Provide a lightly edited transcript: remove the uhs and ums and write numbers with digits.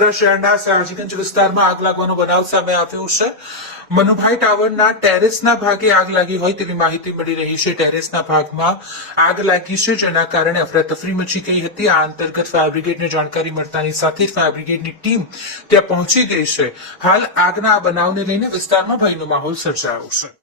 વડોદરા શહેરના સયાજીગંજ વિસ્તારમાં આગ લાગવાનો બનાવ સામે આવ્યો છે. મનુભાઈ ટાવરના ટેરેસના ભાગે આગ લાગી હોય તેવી માહિતી મળી રહી છે. ટેરેસના ભાગમાં આગ લાગી છે, જેના કારણે અફરાતફરી મચી ગઈ હતી. આ અંતર્ગત ફાયર બ્રિગેડને જાણકારી મળતાની સાથે જ ફાયર બ્રિગેડની ટીમ ત્યાં પહોંચી ગઈ છે. હાલ આગના આ બનાવને લઈને વિસ્તારમાં ભયનો માહોલ સર્જાયો છે.